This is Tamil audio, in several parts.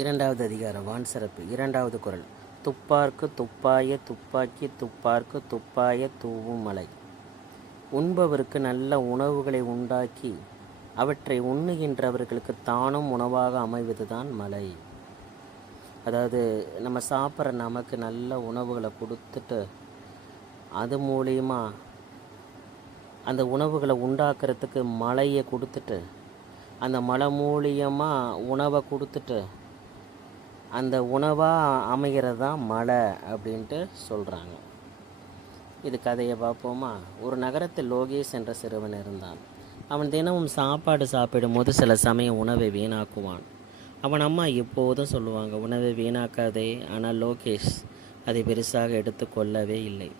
இரண்டாவது அதிகாரம் வான் சிறப்பு. இரண்டாவது குறள். துப்பார்க்கு துப்பாய துப்பாக்கி துப்பார்க்கு துப்பாய தூவும் மலை. உண்பவருக்கு நல்ல உணவுகளை உண்டாக்கி அவற்றை உண்ணுகின்றவர்களுக்கு தானும் உணவாக அமைவதுதான் மலை. அதாவது நம்ம சாப்பிட்ற நமக்கு நல்ல உணவுகளை கொடுத்துட்டு அது மூலிமா அந்த உணவுகளை உண்டாக்குறதுக்கு மழையை கொடுத்துட்டு அந்த மழை மூலியமாக உணவை கொடுத்துட்டு அந்த உணவாக அமைகிறது தான் மழை அப்படின்ட்டு சொல்கிறாங்க. இது கதையை பார்ப்போமா? ஒரு நகரத்தில் லோகேஷ் என்ற சிறுவன் இருந்தான். அவன் தினமும் சாப்பாடு சாப்பிடும்போது சில சமயம் உணவை வீணாக்குவான். அவன் அம்மா எப்போதும் சொல்லுவாங்க, உணவை வீணாக்காதே. ஆனால் லோகேஷ் அதை பெருசாக எடுத்துக்கொள்ளவே இல்லை.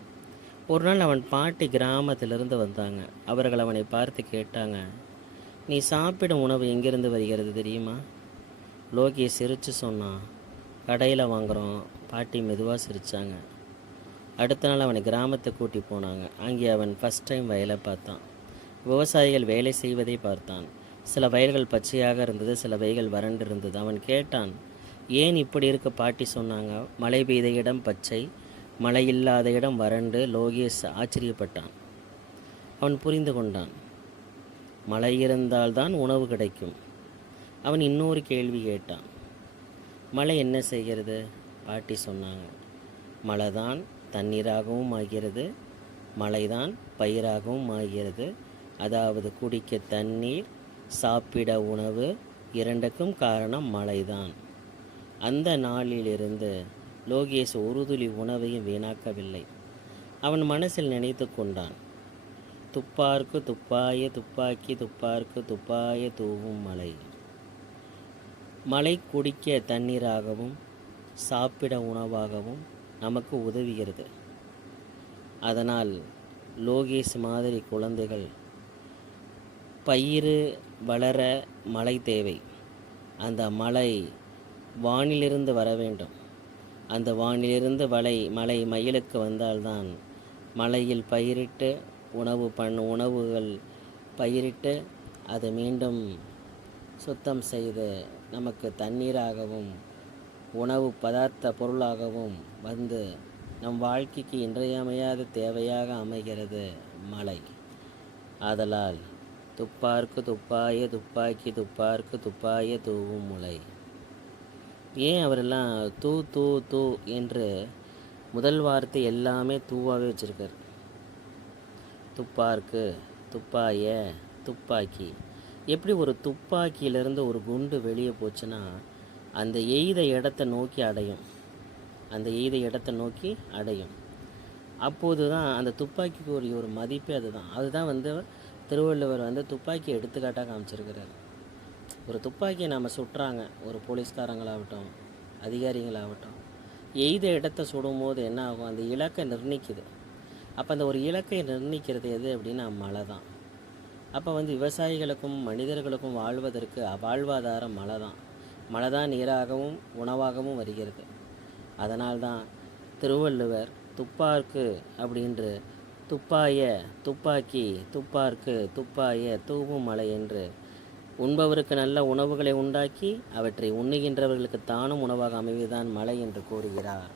ஒரு நாள் அவன் பாட்டி கிராமத்திலிருந்து வந்தாங்க. அவர்கள் அவனை பார்த்து கேட்டாங்க, நீ சாப்பிடும் உணவு எங்கிருந்து வருகிறது தெரியுமா? லோகேஷ் சிரித்து சொன்னான், கடையில் வாங்குகிறோம். பாட்டி மெதுவாக சிரித்தாங்க. அடுத்த நாள் அவனை கிராமத்தை கூட்டி போனாங்க. அங்கே அவன் ஃபஸ்ட் டைம் வயலை பார்த்தான். விவசாயிகள் வேலை செய்வதை பார்த்தான். சில வயல்கள் பச்சையாக இருந்தது, சில வயல்கள் வறண்டு இருந்தது. அவன் கேட்டான், ஏன் இப்படி இருக்க? பாட்டி சொன்னாங்க, மழை பெய்த இடம் பச்சை, மழை இல்லாத இடம் வறண்டு. லோகேஷ் ஆச்சரியப்பட்டான். அவன் புரிந்து கொண்டான், மழை இருந்தால்தான் உணவு கிடைக்கும். அவன் இன்னொரு கேள்வி கேட்டான், மழை என்ன செய்கிறது? பாட்டி சொன்னாங்க, மழை தான் தண்ணீராகவும் ஆகிறது, மழைதான் பயிராகவும் ஆகிறது. அதாவது குடிக்க தண்ணீர், சாப்பிட உணவு, இரண்டுக்கும் காரணம் மழைதான். அந்த நாளிலிருந்து லோகேஷ் ஒரு துளி உணவையும் வீணாக்கவில்லை. அவன் மனசில் நினைத்து கொண்டான், துப்பார்க்கு துப்பாய துப்பாக்கி துப்பார்க்கு துப்பாய தூவும் மலை. மழை குடிக்க தண்ணீராகவும் சாப்பிட உணவாகவும் நமக்கு உதவுகிறது. அதனால் லோகேஷ் மாதிரி குழந்தைகள் பயிர் வளர மழை தேவை. அந்த மழை வானிலிருந்து வர வேண்டும். அந்த வானிலிருந்து மழை மயிலுக்கு வந்தால்தான் மழையில் பயிரிட்டு உணவுகள் பயிரிட்டு அதை மீண்டும் சுத்தம் செய்து நமக்கு தண்ணீராகவும் உணவு பதார்த்த பொருளாகவும் வந்து நம் வாழ்க்கைக்கு இன்றியமையாத தேவையாக அமைகிறது மழை. ஆதலால் துப்பார்க்கு துப்பாய துப்பாக்கி துப்பார்க்கு துப்பாய தூவும் மலை. ஏன் அவரெல்லாம் தூ தூ தூ என்று முதல் வார்த்தை எல்லாமே தூவாகவே வச்சுருக்கார். துப்பார்க்கு, துப்பாய, துப்பாக்கி. எப்படி ஒரு துப்பாக்கியிலேருந்து ஒரு குண்டு வெளியே போச்சுன்னா அந்த எய்த இடத்த நோக்கி அடையும். அப்போது தான் அந்த துப்பாக்கிக்கு ஒரு மதிப்பே அதுதான் திருவள்ளுவர் துப்பாக்கி எடுத்துக்காட்டாக காமிச்சிருக்கிறார். ஒரு துப்பாக்கியை நம்ம சுட்டுறாங்க, ஒரு போலீஸ்காரங்களாகட்டும் அதிகாரிகளாகட்டும், எய்த இடத்த சுடும் போது என்ன ஆகும்? அந்த இலக்கை நிர்ணயிக்குது. அப்போ அந்த ஒரு இலக்கை நிர்ணயிக்கிறது எது அப்படின்னா மழை தான். அப்போ விவசாயிகளுக்கும் மனிதர்களுக்கும் வாழ்வதற்கு வாழ்வாதாரம் மழை தான் நீராகவும் உணவாகவும் வருகிறது. அதனால்தான் திருவள்ளுவர் துப்பார்க்கு அப்படின்று துப்பாய துப்பாக்கி துப்பார்க்கு துப்பாய தூவும் மலை என்று உண்பவருக்கு நல்ல உணவுகளை உண்டாக்கி அவற்றை உண்ணுகின்றவர்களுக்கு தானும் உணவாக அமைவதுதான் மலை என்று கூறுகிறார்.